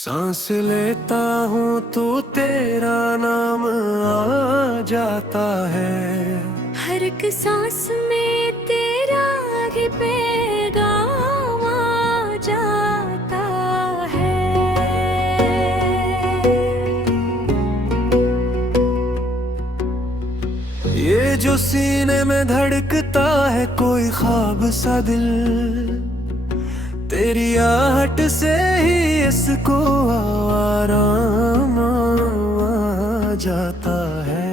सांस लेता हूँ तो तेरा नाम आ जाता है। हर एक सांस में तेरा ही पैगाम आ जाता है। ये जो सीने में धड़कता है कोई ख्वाब सा दिल, तेरी आहट से ही इसको आराम आ जाता है।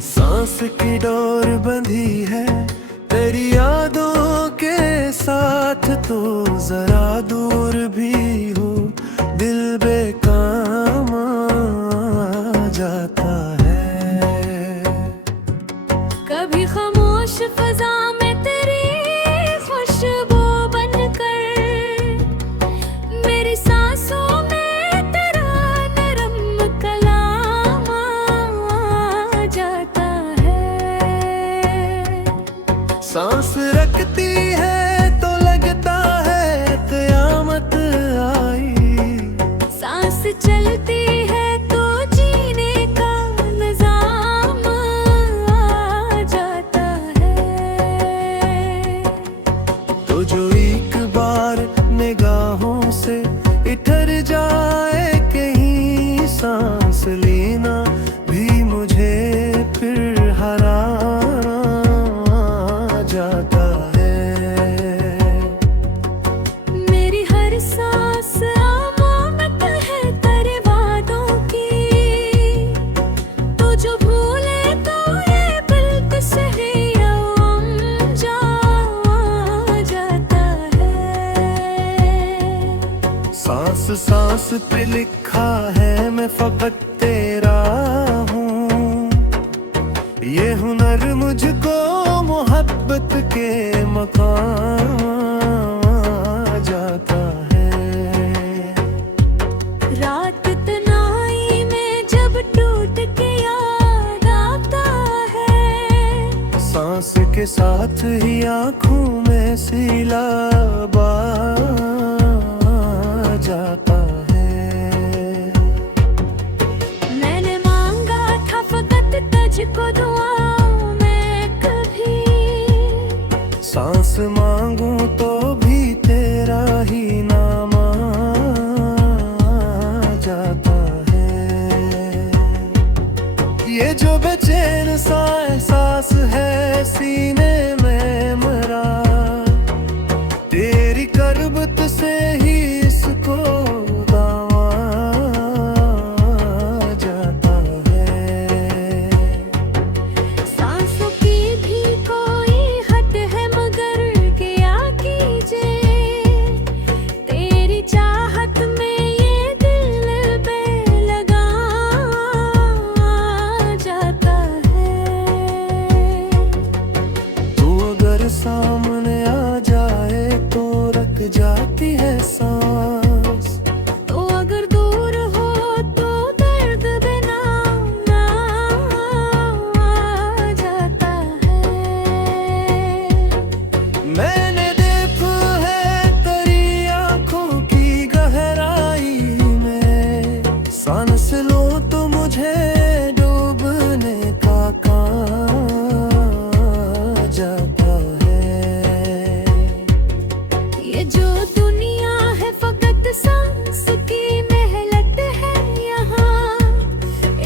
सांस की डोर बंधी है तेरी यादों के साथ, तो जरा दूर भी हो दिल बेकाम आ जाता है। कभी खामोश फजा में तेरी खुशबू बनकर, मेरी सांसों में तेरा नरम कलाम आ जाता है। सांस रखती है तो लगता है कयामत आई, सांस चलती है तो जीने का निजाम आ जाता है। तो जो एक बार निगाहों से इतर जाए कहीं, सांस लेना भी मुझे फिर हराम आ जाता है। मेरी हर सांस अमानत है तेरे वादों की, तो जो भूले तो ये बिल्कुल सही जा जाता है। सांस सांस पे लिखा है मैं फकत तेरा हूँ, ये हुनर मुझको मोहब्बत के मकाम आ जाता है। रात तन्हाई में जब टूट के याद आता है, सांस के साथ ही आँखों में सिलाबा आ जाता है। मैंने मांगा था फकत तुझको दुआओं में कभी, सांस मांगूं तो भी तेरा ही नाम आ जाता है। ये जो बेचैन सा एहसास है सीने में मरा, तेरी करबत से ही इसको दावा आ जाता है। सांसों की भी कोई हद है मगर क्या कीजिए, तेरी चाहत में ये दिल बेलगाम आ जाता है। तू अगर सामने आ जाए तो रख जाती है सांस, तो अगर दूर हो तो दर्द बिना ना आ जाता है। मैंने देखा है तेरी आंखों की गहराई में, सांस लो तो मुझे डूबने का काम आ जाता है। ये जो दुनिया है फकत सांस की महलत है यहाँ,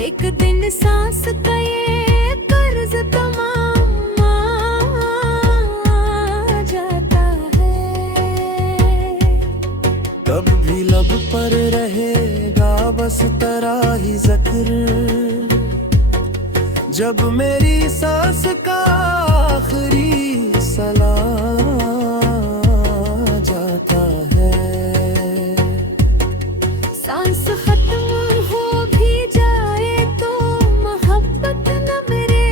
एक दिन सांस का ये कर्ज तमाम आ जाता है। कब भी लब पर रहेगा बस तेरा ही जिक्र, जब मेरी सांस का आखिरी सलाम आ जाता है। सांस खत्म हो भी जाए तो मोहब्बत न मरे,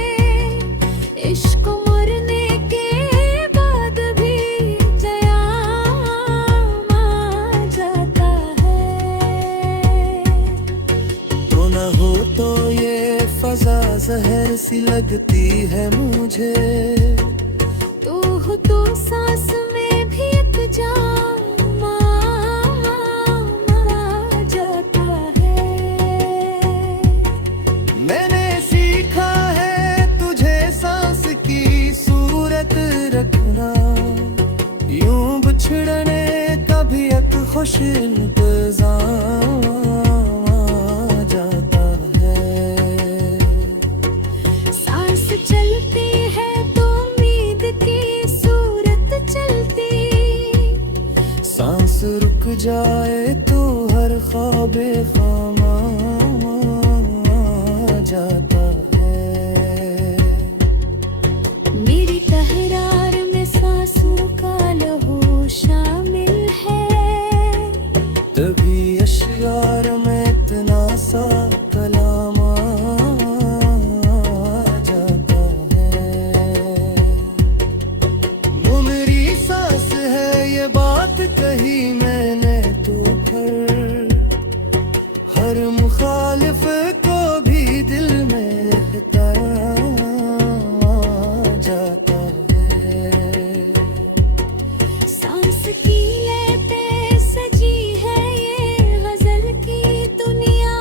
इश्क मरने के बाद भी क़याम आ जाता है। तो न हो तो ये फजा जहर सी लगती है मुझे, तू हो तो सांस में भी एक जान बिछड़ने का भी एक खुश इंतजाम आ जाता है। सांस चलती है तो उम्मीद की सूरत चलती, सांस रुक जाए तो हर ख्वाबे खामा आ जाता है। मेरी तहरार में सांसों का लहू शामिल है, तभी अशगार में इतना सा कलाम आ जाता है। वो मेरी सांस है ये बात कही मैंने तो फिर हर मुखालिफ को भी दिल में इख्तियार आ जाता है। सांस की लय पे सजी है ये गजल की दुनिया,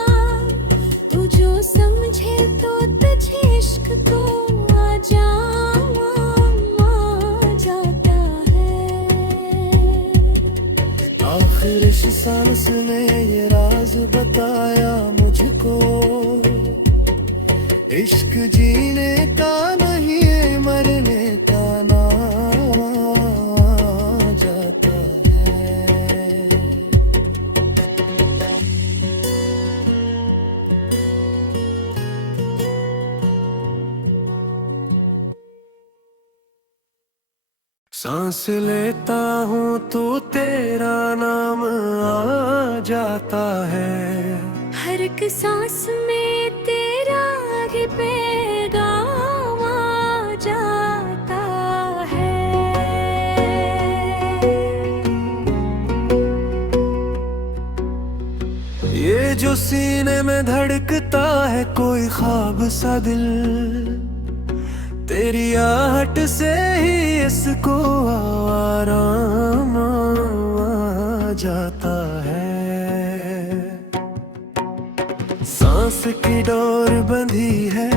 तू जो समझे तो तुझे इश्क को आ जाता है। आखिर इस सांस ने ये राज बताया मुझको, इश्क जीने का नहीं है मरने का नाम आ जाता है। सांस लेता हूँ तो तेरा नाम आ जाता है। हर एक सांस में तेरा ही पैगाम आ जाता है। ये जो सीने में धड़कता है कोई ख्वाब सा दिल, तेरी आहट से ही इसको आराम आ जाता है। सांस की डोर बंधी है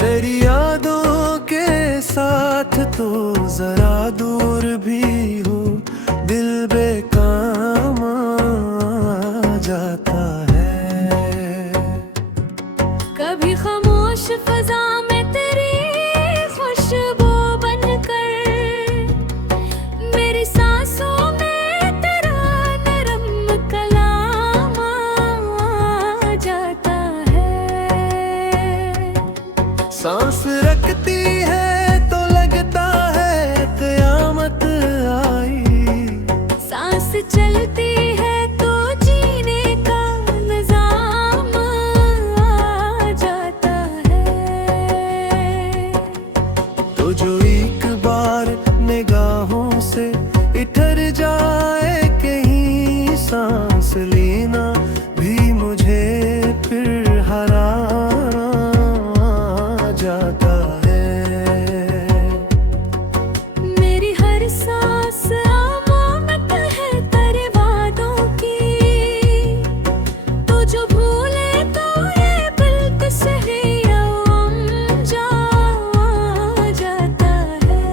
तेरी यादों के साथ, तो जरा दूर भी हो दिल बेकाम आ जाता है। कभी खामोश फजा में तेरी खुशबू बनकर, मेरी सांसों में तेरा नरम कलाम आ जाता है। सांस रखती है तो लगता है कयामत आई, सांस चलती है तो जीने का निजाम आ जाता है। तो जो एक बार निगाहों से इतर जाए कहीं, सांस लेना भी मुझे फिर हराना आ जाता है। मेरी हर सांस अमानत है तेरे वादों की, तो जो भूले तो ये बिल्कुल सही जाता है।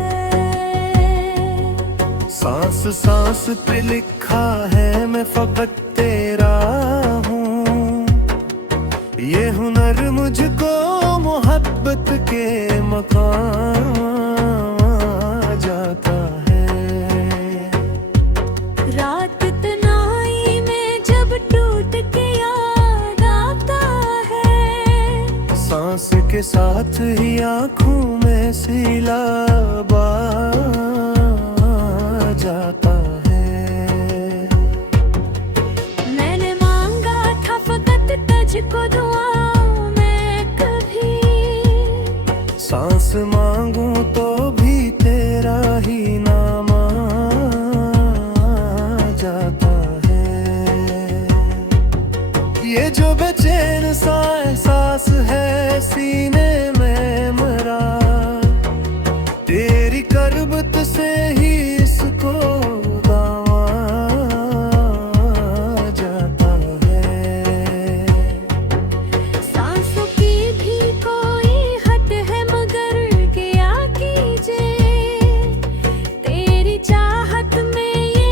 सांस सांस पे लिखा है मैं फकत तेरा हूँ, ये हुनर मुझको मोहब्बत के मकाम आ जाता है। रात तन्हाई में जब टूट के याद आता है, सांस के साथ ही आँखों में सैलाब आ जाता है। मैंने मांगा था फकत तुझको दुआ में कभी, सांस मांगूं तो भी तेरा ही नाम आ जाता है। ये जो बेचैन सा एहसास है सीने में मरा, तेरी करबत से ही इसको दावा आ जाता है। सांसों की भी कोई हद है मगर क्या कीजिए, तेरी चाहत में ये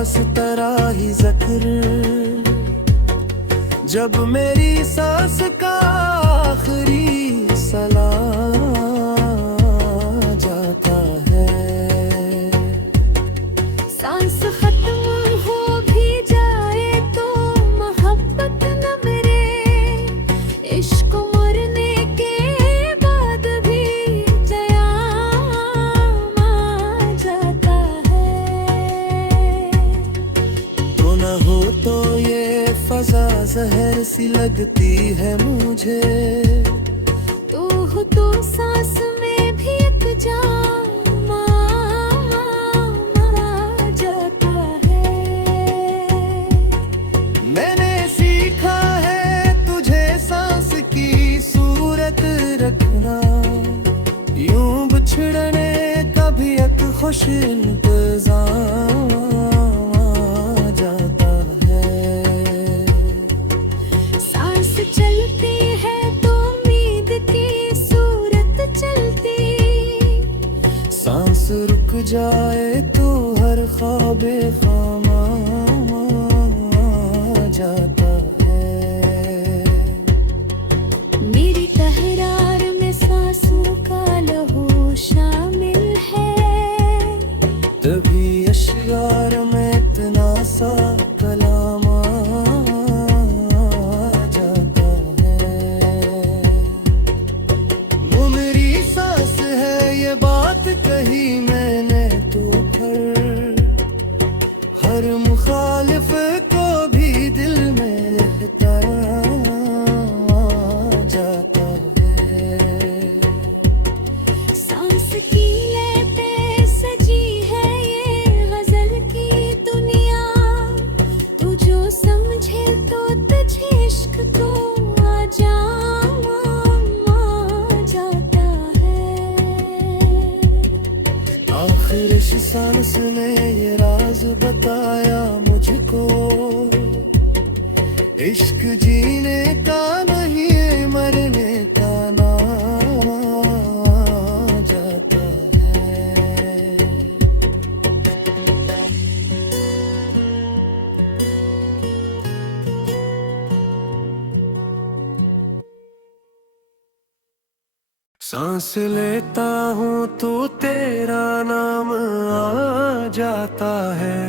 बस तेरा ही जिक्र। जब मेरी सांस का आखिरी सलाम जाता है, सांस खत्म हो भी जाए तो मोहब्बत न मरे, इश्क मरने के बाद भी क़याम आ जाता है। तो न हो तो ये फजा जहर सी लगती है मुझे, तो हो तो सांस में भी एक जाम आ जाता है। मैंने सीखा है तुझे सांस की सूरत रखना, यूं बिछड़ने का भी एक खुश इंतजाम आ जाता है। सांस चलती है तो उम्मीद की सूरत चलती, सांस रुक जाए तो हर ख्वाबे खामा आ जाता है। मेरी तहरार में सांसों का लहू शामिल है, तभी अशगार में इतना सा कलाम आ जाता है। वो मेरी सांस है ये बात कही मैंने तो फिर, हर मुखालिफ को भी दिल में एहतराम आ जाता है। सांस की लेते सजी है ये गजल की दुनिया, तू जो समझे तो तुझे इश्क को आ जाता है। आखिर इस सांस ने ये राज बताया मुझको, इश्क जीने का नहीं मरने का नाम आ जाता है। सांस लेता हूँ तो तेरा नाम आ जाता है,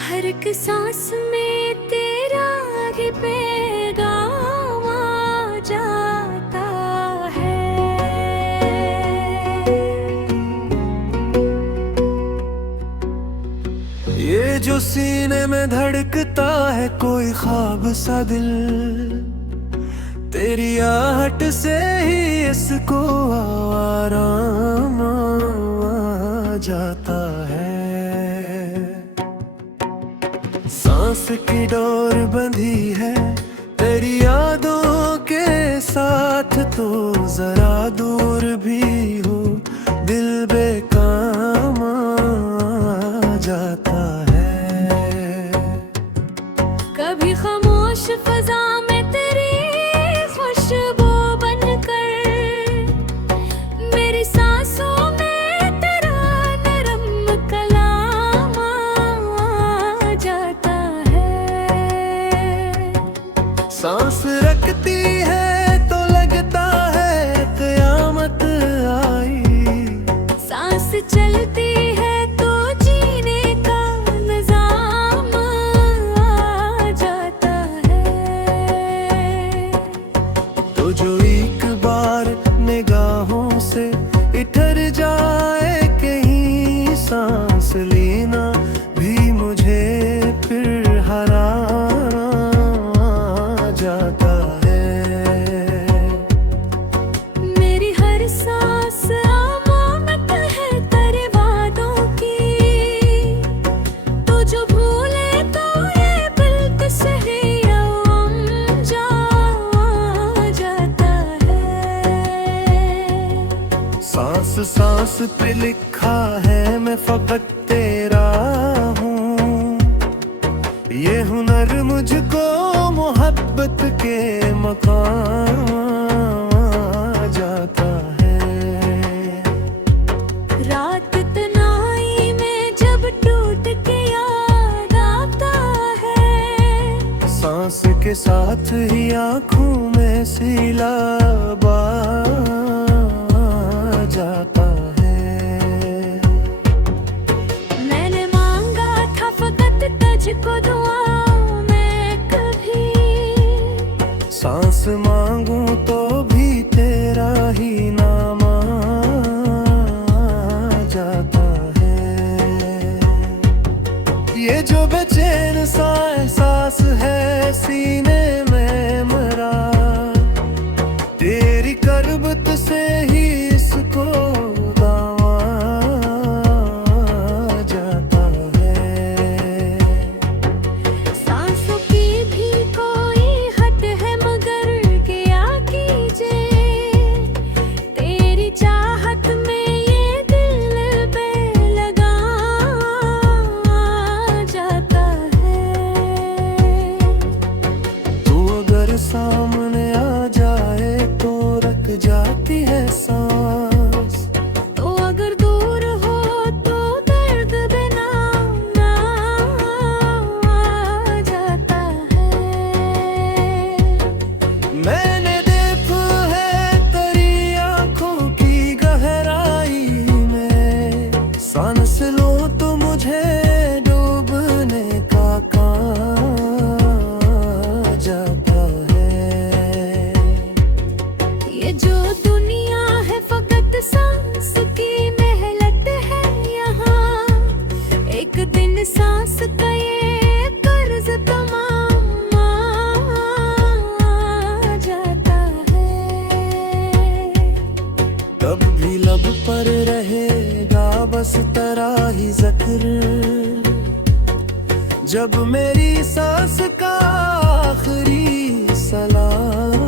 हर एक सांस में तेरा ही पैगाम आ जाता है। ये जो सीने में धड़कता है कोई ख्वाब सा दिल, तेरी आहट से ही इसको आराम आ जाता है। सांस की डोर बंधी है तेरी यादों के साथ, तो जरा दूर भी हो दिल बेकाम आ जाता है। कभी खामोश फजा में तेरी खुशबू बनकर, मेरी सांसों में तेरा नरम कलाम आ जाता है। सांस रखती है तो लगता है कयामत आई, सांस चलती है तो जीने का निजाम आ जाता है। तो जो एक बार निगाहों से इतर जाए कहीं, सांस लेना भी मुझे फिर हराना आ जाता है। मेरी हर सांस अमानत है तेरे वादों की, तू जो भूले तो ये बिल्कुल सही जाता है। सांस सांस पे लिखा है मैं फकत तेरा हूँ, ये हुनर मुझको मोहब्बत के मकाम आ जाता है। रात तन्हाई में जब टूट के याद के साथ ही आंखों में सिलाबा जाता है। मैंने मांगा था फकत तुझको दुआओं में कभी, सांस मांगूं तो भी तेरा ही नाम आ जाता है। ये जो बेचैन सा एहसास है सीने में मरा, तेरी करबत से ही इसको दावा जाता है। सांसों की भी कोई हद है मगर क्या कीजे, तेरी चाहत में ये दिल बेलगा जाता है। तू अगर सामने आ जाए तो रख जाती है सांस, तो अगर दूर हो तो दर्द बिना ना आ जाता है। मैंने देखा है तेरी आंखों की गहराई में, सांस लो तो मुझे डूबने का कहाँ जाता है। ये जो दुनिया है फकत सांस की महलत है यहाँ, एक दिन सांस का ये कर्ज तमाम आ जाता है। तब भी लब पर रहेगा बस तेरा ही जिक्र, जब मेरी सांस का आखिरी सलाम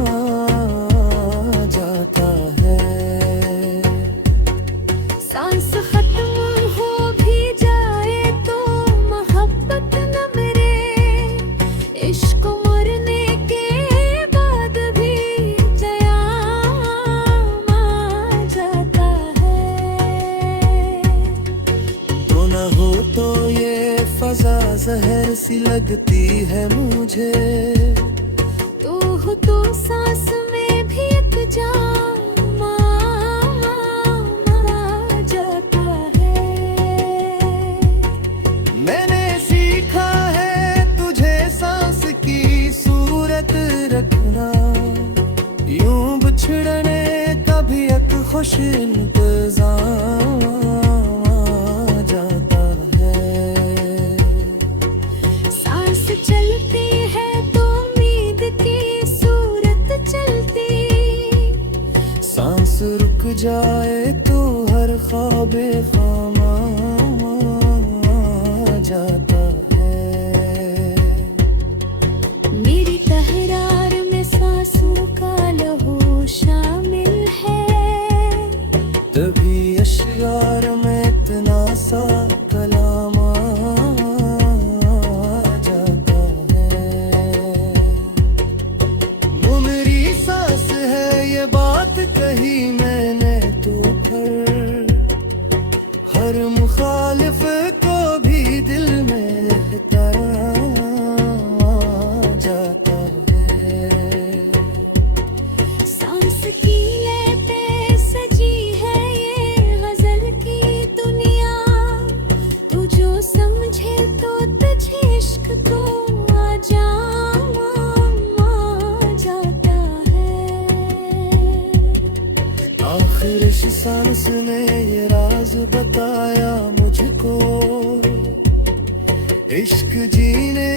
जाता है। सांस खत्म हो भी जाए तो मोहब्बत न मरे, इश्क मरने के बाद भी क़याम आ जाता है। तो न हो तो ये फजा जहर सी लगती है मुझे, तू हो तो सांस में भी एक जाम आ जाता है। मैंने सीखा है तुझे सांस की सूरत रखना, यूं बिछड़ने का भी एक खुश इंतजाम आ जाता है। सांस चलती है तो उम्मीद की सूरत चलती, सांस रुक जाए तो हर ख्वाबे खामा आ जाता है। मेरी तहरार में सांसों का लहू शामिल है, तभी अशगार में इतना सा कलाम आ जाता है। वो मेरी सांस है ये बात कही मैंने तो फिर, हर मुखालिफ को भी दिल में एहतराम आ जाता है। सांस की लेते सजी है ये गजल की दुनिया, तू जो समझे तो तुझे इश्क को आ जाता है। आखिर इस सांस ने ये राज बताया मुझको, इश्क जीने